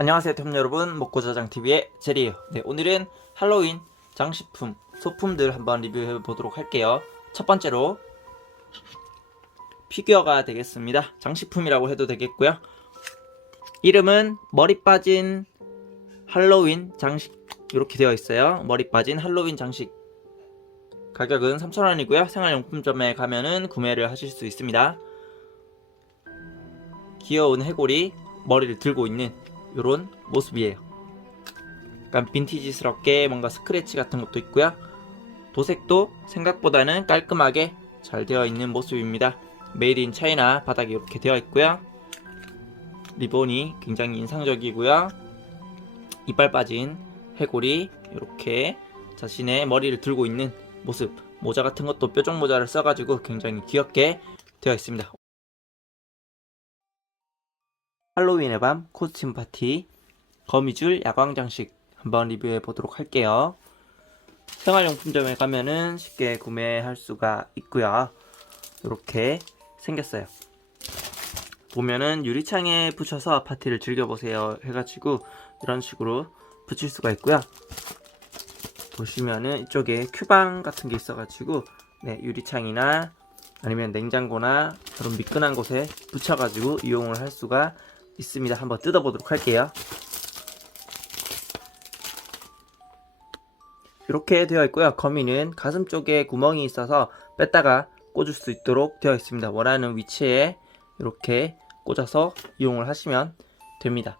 안녕하세요 템 여러분. 먹고자장TV의 제리에요. 네 오늘은 할로윈 장식품 소품들 한번 리뷰해 보도록 할게요. 첫 번째로 피규어가 되겠습니다. 장식품이라고 해도 되겠고요. 이름은 머리 빠진 할로윈 장식 이렇게 되어 있어요. 머리 빠진 할로윈 장식. 가격은 3,000원이고요. 생활용품점에 가면은 구매를 하실 수 있습니다. 귀여운 해골이 머리를 들고 있는 이런 모습이에요. 약간 빈티지스럽게 뭔가 스크래치 같은 것도 있고요. 도색도 생각보다는 깔끔하게 잘 되어 있는 모습입니다. 메이드 인 차이나 바닥이 이렇게 되어 있고요. 리본이 굉장히 인상적이고요. 이빨 빠진 해골이 이렇게 자신의 머리를 들고 있는 모습. 모자 같은 것도 뾰족 모자를 써가지고 굉장히 귀엽게 되어 있습니다. 할로윈의 밤 코스튬 파티 거미줄 야광 장식 한번 리뷰해 보도록 할게요. 생활용품점에 가면은 쉽게 구매할 수가 있고요. 이렇게 생겼어요. 보면은 유리창에 붙여서 파티를 즐겨보세요 해가지고 이런 식으로 붙일 수가 있고요. 보시면은 이쪽에 큐방 같은 게 있어가지고 네, 유리창이나 아니면 냉장고나 그런 미끈한 곳에 붙여가지고 이용을 할 수가 있습니다. 한번 뜯어보도록 할게요. 이렇게 되어 있고요. 거미는 가슴 쪽에 구멍이 있어서 뺐다가 꽂을 수 있도록 되어 있습니다. 원하는 위치에 이렇게 꽂아서 이용을 하시면 됩니다.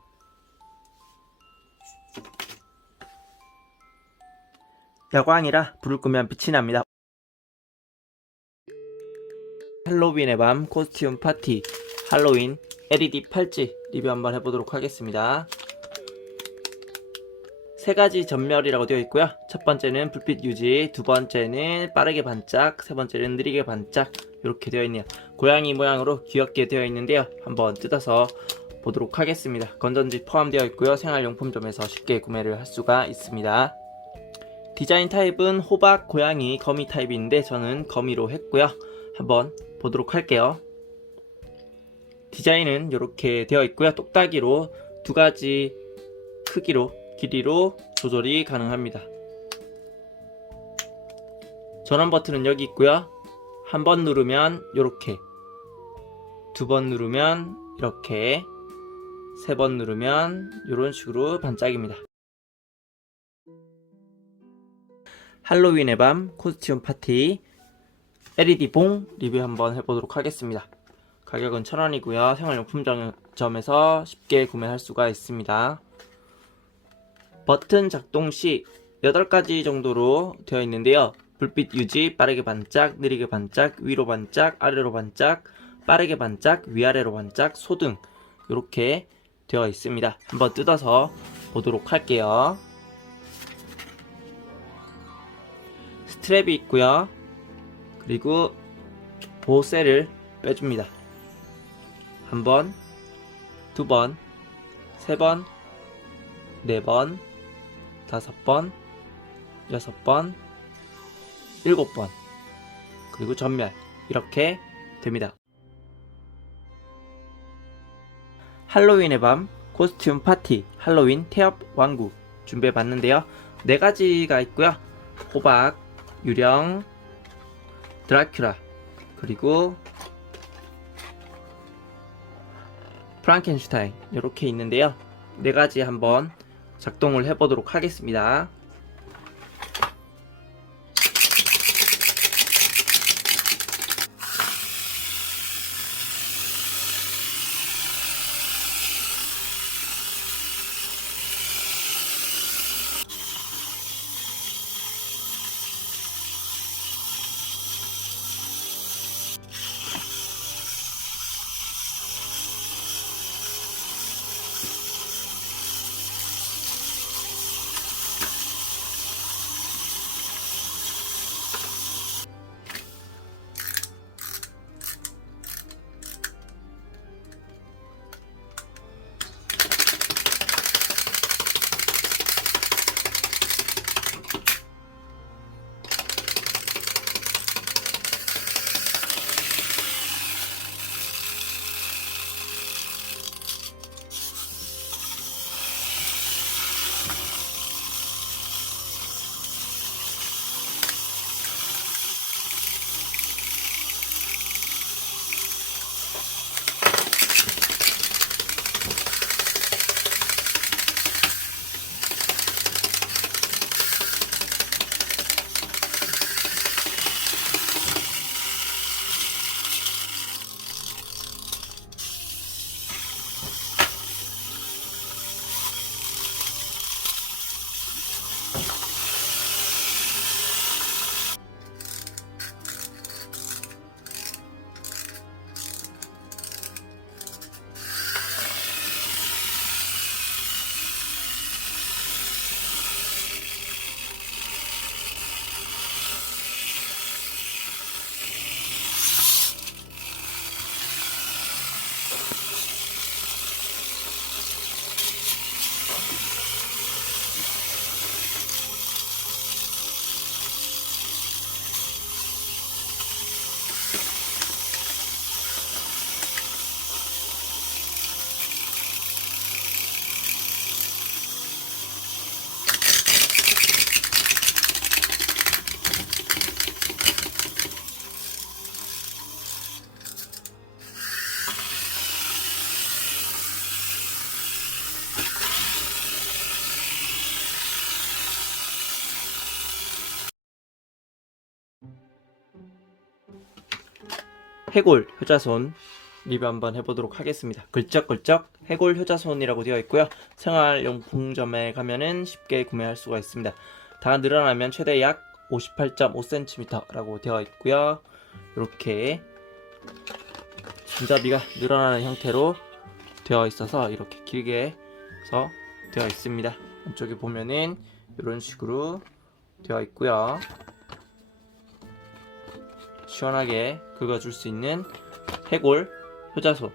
야광이라 불을 끄면 빛이 납니다. 할로윈의 밤 코스튬 파티 할로윈 LED 팔찌 리뷰 한번 해보도록 하겠습니다. 세 가지 전멸이라고 되어 있고요. 첫 번째는 불빛 유지, 두 번째는 빠르게 반짝, 세 번째는 느리게 반짝 이렇게 되어 있네요. 고양이 모양으로 귀엽게 되어 있는데요. 한번 뜯어서 보도록 하겠습니다. 건전지 포함되어 있고요. 생활용품점에서 쉽게 구매를 할 수가 있습니다. 디자인 타입은 호박, 고양이, 거미 타입인데 저는 거미로 했고요. 한번 보도록 할게요. 디자인은 이렇게 되어 있고요. 똑딱이로 두 가지 크기로 길이로 조절이 가능합니다. 전원 버튼은 여기 있고요. 한 번 누르면 이렇게 두 번 누르면 이렇게 세 번 누르면 이런 식으로 반짝입니다. 할로윈의 밤 코스튬 파티 LED 봉 리뷰 한번 해보도록 하겠습니다. 가격은 1000원이고요. 생활용품점에서 쉽게 구매할 수가 있습니다. 버튼 작동 시 8가지 정도로 되어 있는데요. 불빛 유지, 빠르게 반짝, 느리게 반짝, 위로 반짝, 아래로 반짝, 빠르게 반짝, 위아래로 반짝, 소등 이렇게 되어 있습니다. 한번 뜯어서 보도록 할게요. 스트랩이 있고요. 그리고 보호셀을 빼줍니다. 한 번, 두 번, 세 번, 네 번, 다섯 번, 여섯 번, 일곱 번, 그리고 전멸. 이렇게 됩니다. 할로윈의 밤 코스튬 파티 할로윈 태엽 왕국 준비해 봤는데요. 네 가지가 있고요. 호박, 유령, 드라큘라, 그리고 프랑켄슈타인 이렇게 있는데요. 네 가지 한번 작동을 해보도록 하겠습니다. 해골 효자손 리뷰 한번 해보도록 하겠습니다. 글쩍글쩍 해골 효자손이라고 되어 있고요. 생활용품점에 가면은 쉽게 구매할 수가 있습니다. 다 늘어나면 최대 약 58.5cm라고 되어 있고요. 이렇게 손잡이가 늘어나는 형태로 되어 있어서 이렇게 길게 해서 되어 있습니다. 안쪽에 보면은 이런 식으로 되어 있고요. 시원하게 긁어줄 수 있는 해골 효자손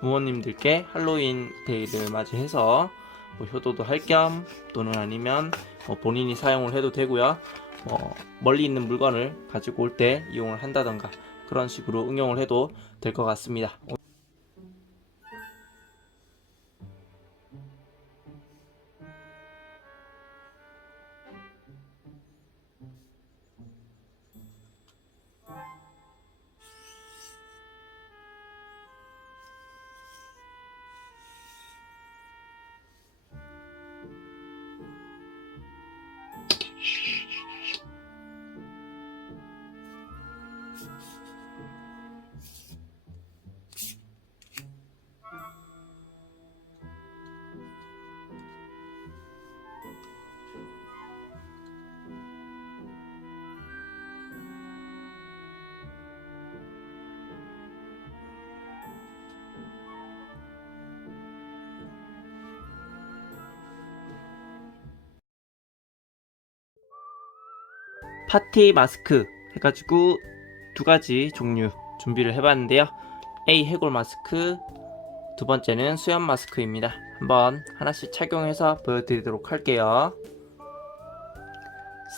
부모님들께 할로윈 데이를 맞이해서 뭐 효도도 할 겸 또는 아니면 뭐 본인이 사용을 해도 되고요. 뭐 멀리 있는 물건을 가지고 올 때 이용을 한다던가 그런 식으로 응용을 해도 될 것 같습니다. 파티 마스크 해가지고 두 가지 종류 준비를 해봤는데요. A 해골 마스크, 두 번째는 수염 마스크입니다. 한번 하나씩 착용해서 보여드리도록 할게요.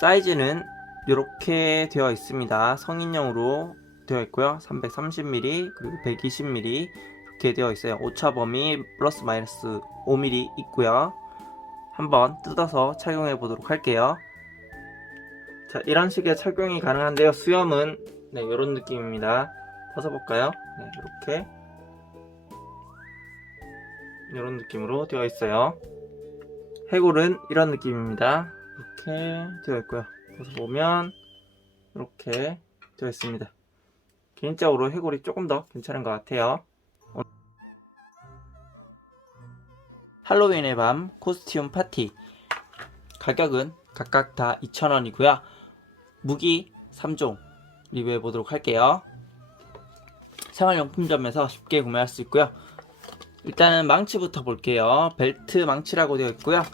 사이즈는 이렇게 되어 있습니다. 성인용으로 되어 있고요. 330mm 그리고 120mm 이렇게 되어 있어요. 오차 범위 플러스 마이너스 5mm 있고요. 한번 뜯어서 착용해 보도록 할게요. 자, 이런 식의 착용이 가능한데요. 수염은 네, 이런 느낌입니다. 벗어볼까요? 네, 이렇게 이런 느낌으로 되어 있어요. 해골은 이런 느낌입니다. 이렇게 되어 있고요. 벗어보면 이렇게 되어 있습니다. 개인적으로 해골이 조금 더 괜찮은 것 같아요. 할로윈의 밤 코스튬 파티 가격은 각각 다 2,000원이고요. 무기 3종 리뷰해 보도록 할게요. 생활용품점에서 쉽게 구매할 수 있고요. 일단은 망치부터 볼게요. 벨트 망치라고 되어 있고요.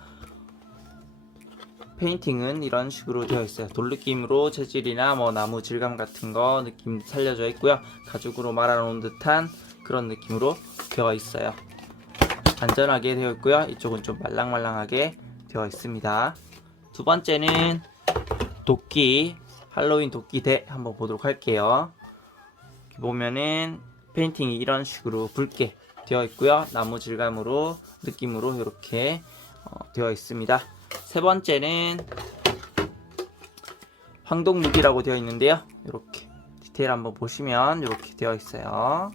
페인팅은 이런 식으로 되어 있어요. 돌 느낌으로 재질이나 뭐 나무 질감 같은 거 느낌 살려져 있고요. 가죽으로 말아놓은 듯한 그런 느낌으로 되어 있어요. 안전하게 되어 있고요. 이쪽은 좀 말랑말랑하게 되어 있습니다. 두 번째는 도끼 할로윈 도끼 대 한번 보도록 할게요. 보면은 페인팅이 이런 식으로 붉게 되어 있고요. 나무 질감으로 느낌으로 이렇게 어, 되어 있습니다. 세 번째는 황동무기라고 되어 있는데요. 이렇게 디테일 한번 보시면 이렇게 되어 있어요.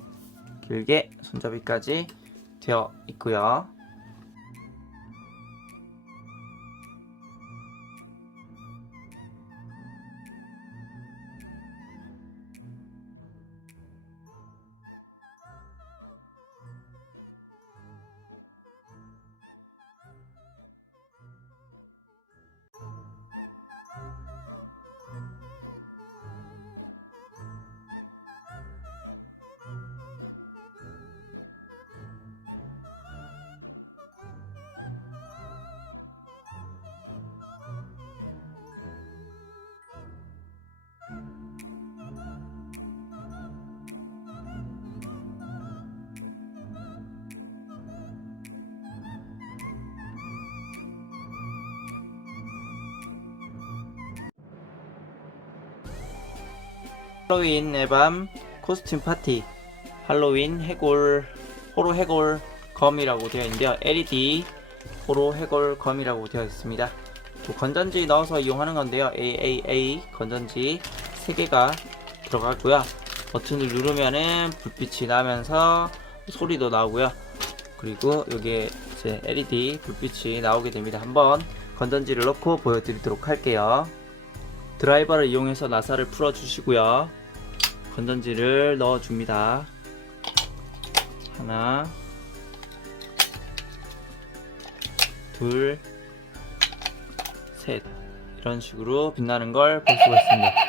길게 손잡이까지 되어 있고요. 할로윈 의 밤 코스튬 파티. 할로윈 해골 호로 해골 검이라고 되어 있는데요. LED 호로 해골 검이라고 되어 있습니다. 또 건전지 넣어서 이용하는 건데요. AAA 건전지 3개가 들어가고요. 버튼을 누르면은 불빛이 나면서 소리도 나오고요. 그리고 여기에 이제 LED 불빛이 나오게 됩니다. 한번 건전지를 넣고 보여드리도록 할게요. 드라이버를 이용해서 나사를 풀어 주시고요 건전지를 넣어줍니다. 하나, 둘, 셋. 이런 식으로 빛나는 걸 볼 수가 있습니다.